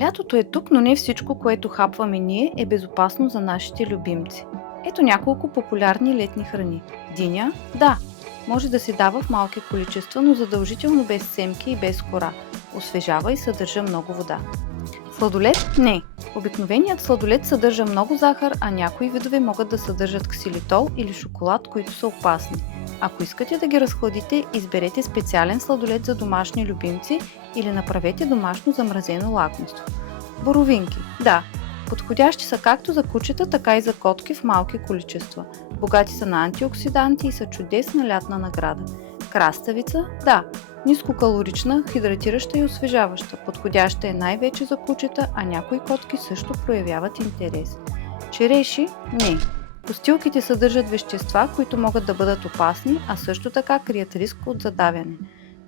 Лятото е тук, но не всичко, което хапваме ние, е безопасно за нашите любимци. Ето няколко популярни летни храни. Диня? Да, може да се дава в малки количества, но задължително без семки и без кора. Освежава и съдържа много вода. Сладолед? Не. Обикновеният сладолед съдържа много захар, а някои видове могат да съдържат ксилитол или шоколад, които са опасни. Ако искате да ги разхладите, изберете специален сладолед за домашни любимци или направете домашно замразено лакомство. Боровинки. Да, подходящи са както за кучета, така и за котки в малки количества. Богати са на антиоксиданти и са чудесна лятна награда. Краставица? Да, нискокалорична, хидратираща и освежаваща. Подходяща е най-вече за кучета, а някои котки също проявяват интерес. Череши? Не. Постилките съдържат вещества, които могат да бъдат опасни, а също така крият риск от задавяне.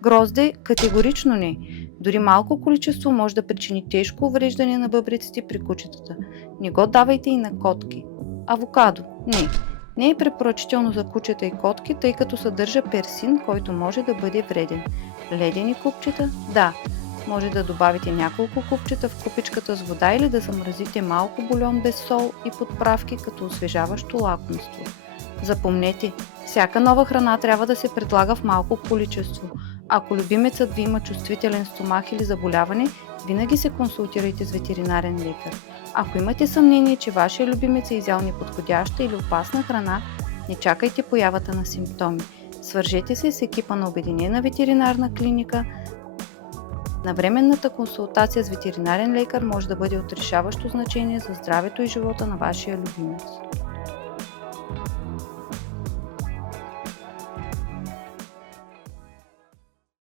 Грозде? Категорично не. Дори малко количество може да причини тежко увреждане на бъбреците при кучетата. Не го давайте и на котки. Авокадо? Не. Не е препоръчително за кучета и котки, тъй като съдържа персин, който може да бъде вреден. Ледени купчета? Да. Може да добавите няколко купчета в купичката с вода или да замразите малко бульон без сол и подправки като освежаващо лакомство. Запомнете, всяка нова храна трябва да се предлага в малко количество. Ако любимецът ви има чувствителен стомах или заболяване, винаги се консултирайте с ветеринарен лекар. Ако имате съмнение, че вашия любимец е изял неподходяща или опасна храна, не чакайте появата на симптоми. Свържете се с екипа на Обединена ветеринарна клиника. Навременната консултация с ветеринарен лекар може да бъде от решаващо значение за здравето и живота на вашия любимец.